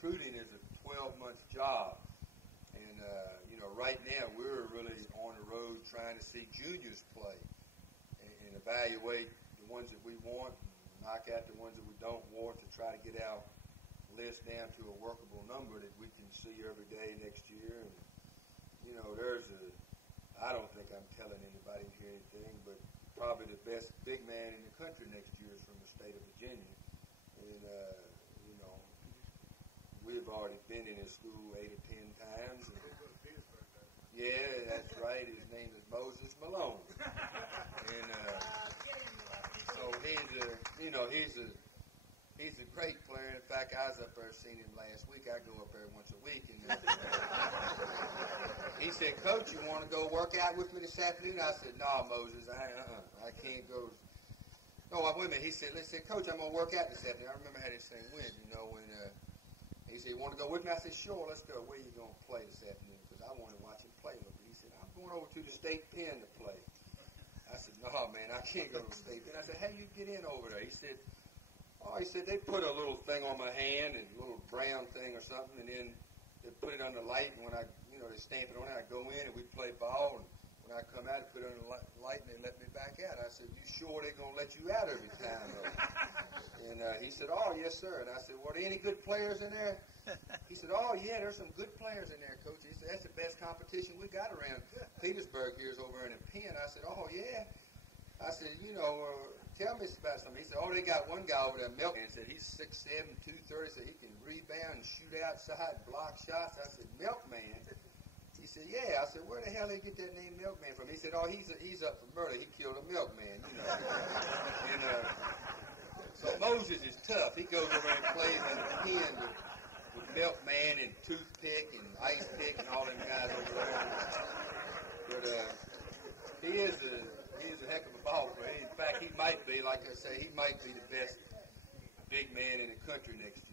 recruiting is a 12-month job. And, right now we're really on the road trying to see juniors play and evaluate the ones that we want, and knock out the ones that we don't want to try to get our list down to a workable number that we can see every day next year. And, I don't think I'm telling anybody here anything, but probably the best big man in the country next year is from the state of Virginia. And, we've already been in his school 8 or 10 times. And, yeah, that's right. His name is Moses Malone. And so he's a great player. In fact, I was up there seeing him last week. I go up there once a week. And he said, Coach, you want to go work out with me this afternoon? I said, no, Moses, I can't go. No, wait a minute. He said, Coach, I'm going to work out this afternoon. I remember how this thing went, when he said, you want to go with me? I said, sure, let's go. Where are you going to play this afternoon? Because I want to watch him play a little bit. He said, I'm going over to the state pen to play. I said, no, man, I can't go to the state pen. I said, how do you get in over there? He said, they put a little thing on my hand, and a little brown thing or something, and then they put it on the light, and when they stamp it on it, I go in, and we play ball, and when I come out, they put it on the light, and they let me back out. I said, you sure they're going to let you out every time? And he said, oh, yes, sir. And I said, well, are there any good players in there? He said, oh, yeah, there's some good players in there, Coach. He said, that's the best competition we got around Petersburg here is over in the pen. I said, oh, yeah. I said, tell me about something. He said, they got one guy over there, Milkman. He said, he's 6'7", 230, so he can rebound and shoot outside, block shots. I said, Milkman? He said, yeah. I said, where the hell did he get that name Milkman from? He said, he's up for murder. He killed a milkman, And, so Moses is tough. He goes over and plays in the pen with Milkman and Toothpick and Ice Pick and all them guys over there. But he is a heck of a ball player. In fact, he might be, like I say, he might be the best big man in the country next year.